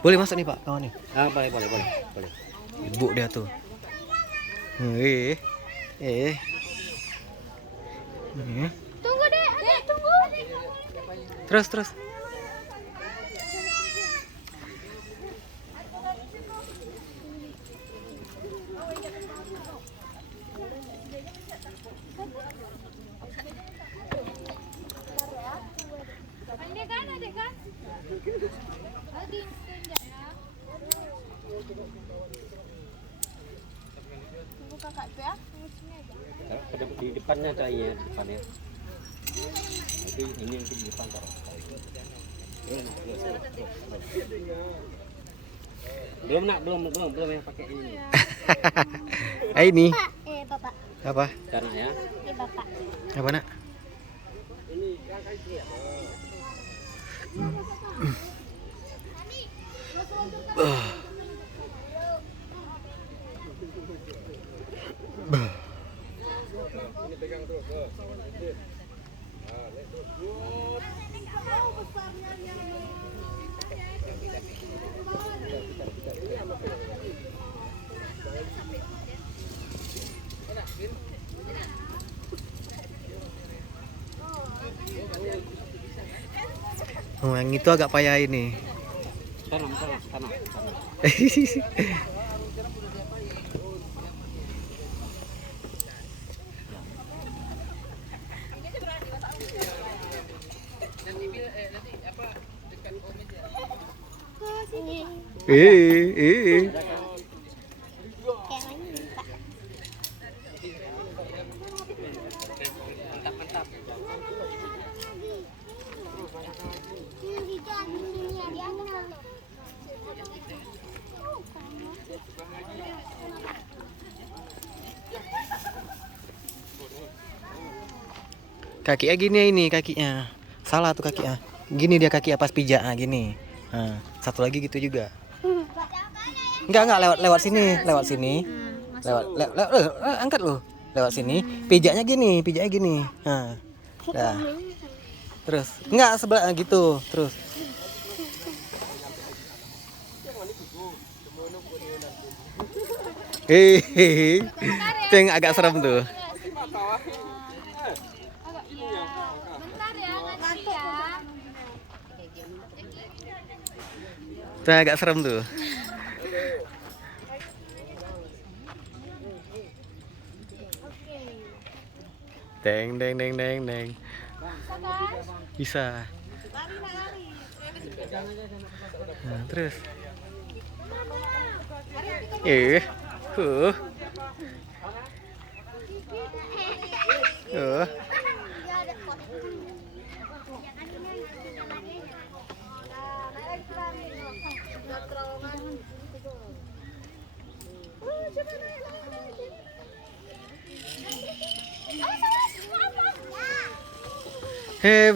Boleh masuk nih Pak, kawan nih. Boleh. Ibu dia tuh. Eh. Tunggu deh, adek, tunggu. Terus. Adek kan? Lagi tunjuk ya. Tunggu kakak tuh ya. Tunggu sini aja. Di depannya cahaya, di depannya. Nanti ini yang di depan taruh. Belum yang pakai ini. Ini. Bapak. Apa? Karena ya. Bapak. Apa nak? Oh, yang itu agak payah ini. Tanam. Mantap. Kakinya gini ini kakinya. Salah tuh kakinya. Gini dia kakinya pas pijak gini. Nah, satu lagi gitu juga. Enggak lewat sini. Angkat loh. Lewat sini, pijaknya gini. Nah. Dah. Terus. Enggak sebelah gitu, terus. Itu yang agak serem tuh. Bentar ya, nanti ya. Itu yang agak serem tuh. Deng. Bisa. Nah, terus.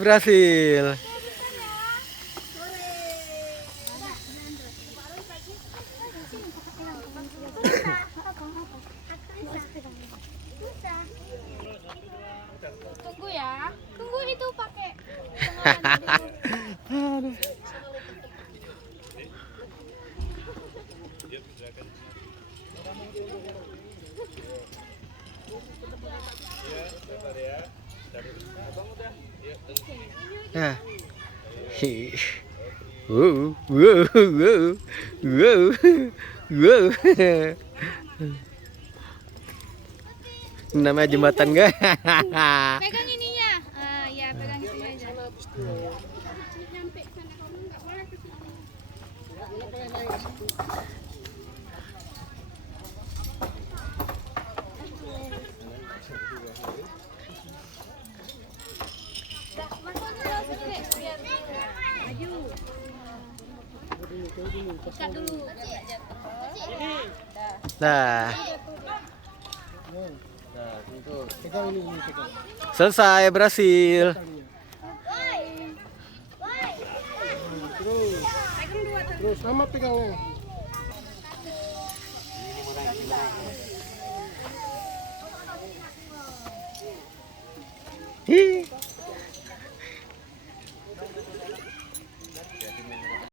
Berhasil. Tunggu ya. Tunggu itu pakai. Nah. Namanya jembatan gak? Pegang ininya. Ya, pegang ininya aja. Sampai sana kamu enggak boleh ke sini. Ikat dulu. Nah. Selesai, berhasil. Terus sama pegangnya. Hi.